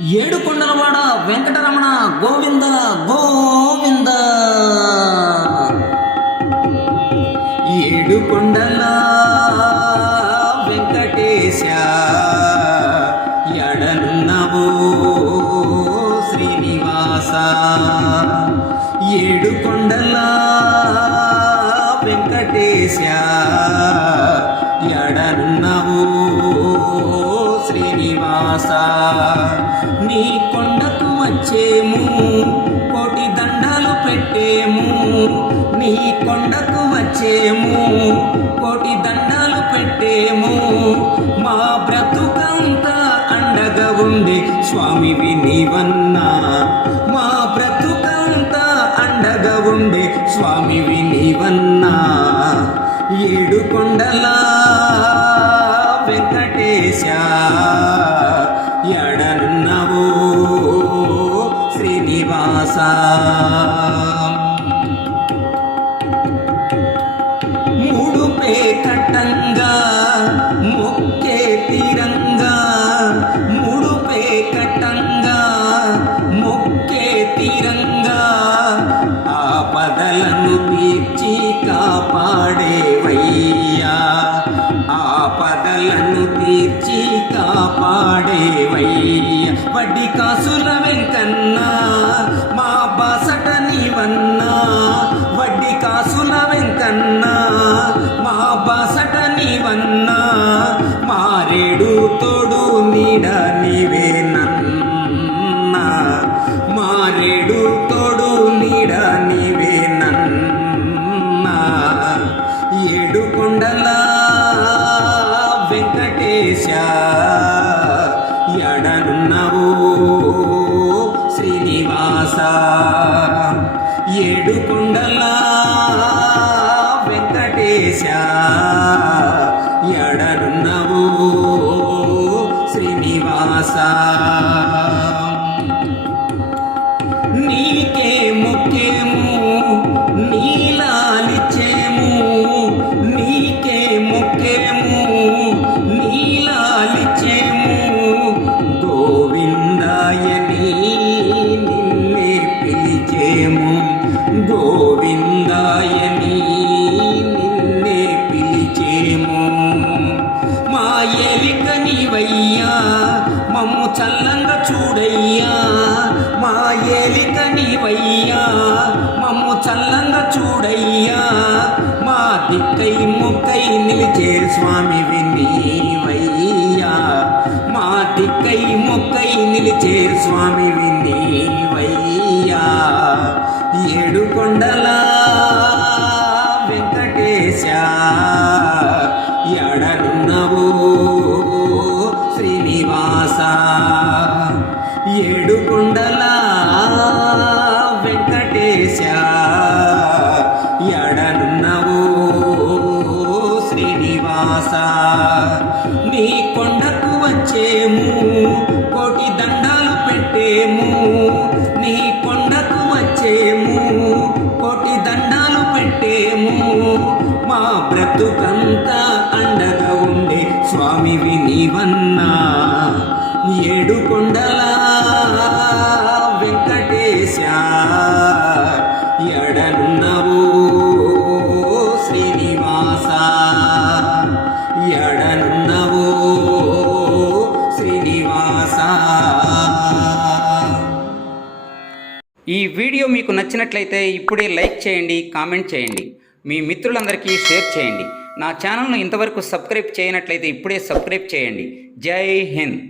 ఏడుకొండలవాడ వెంకటరమణ గోవింద గోవింద. ఏడుకొండల వెంకటేశ ఎడనున్నవో శ్రీనివాస. ఏడుకొండల వెంకటేశ ఎడనున్నవో శ్రీనివాస. నీ కొండకు వచ్చేము కోటి దండాలు పెట్టేము. నీ కొండకు వచ్చేము కోటి దండాలు పెట్టేము. మా బ్రతుకంతా అండగా ఉంది స్వామి నీవన్నా మా బ్రతుకంతా అండగా ఉంది స్వామి వినివన్నా. ఏడు కొండలా శ్రీనివాస మూడు పేకటంగా మొక్కే తీరంగా మూడు పేకటంగా మొక్కే తీరంగా ఆపదలను తీర్చి కాపాడేవయ్యా. ఆపదలను తీర్చి కాపాడేవయ్యా. వడ్డీ కాసుల వెంకన్న ఎడనున్నవో. శ్రీనివాస ఏడు కుండలా వెంకటేశ ఎడ చల్లంగా చూడయ్యా మా ఏలిక నీవయ్యా. మమ్ము చల్లంగా చూడయ్యా మా దిక్కై ముక్కై నిలిచే స్వామి నీవయ్యా మా దిక్కై ముక్కై నిలిచే స్వామి నీవయ్యా ఏడు కొండలా వెంకటేశ ఎడనున్నవో ఏడు కొండల వెంకటేశ ఎడనున్నవు శ్రీనివాస. నీ కొండకు వచ్చేము కోటి దండాలు పెట్టేము. నీ కొండకు వచ్చేము కోటి దండాలు పెట్టేము. మా బ్రతుకంతా అండగా ఉండే స్వామివి నీవన్నా. ఏడు కొండల వెంకటేశ ఎడనున్నవో శ్రీనివాస ఎడనున్నవో శ్రీనివాస ఈ వీడియో మీకు నచ్చినట్లయితే ఇప్పుడే లైక్ చేయండి కామెంట్ చేయండి. మీ మిత్రులందరికీ షేర్ చేయండి. నా ఛానల్ను ఇంతవరకు సబ్స్క్రైబ్ చేయనట్లయితే ఇప్పుడే సబ్స్క్రైబ్ చేయండి. జై హింద్.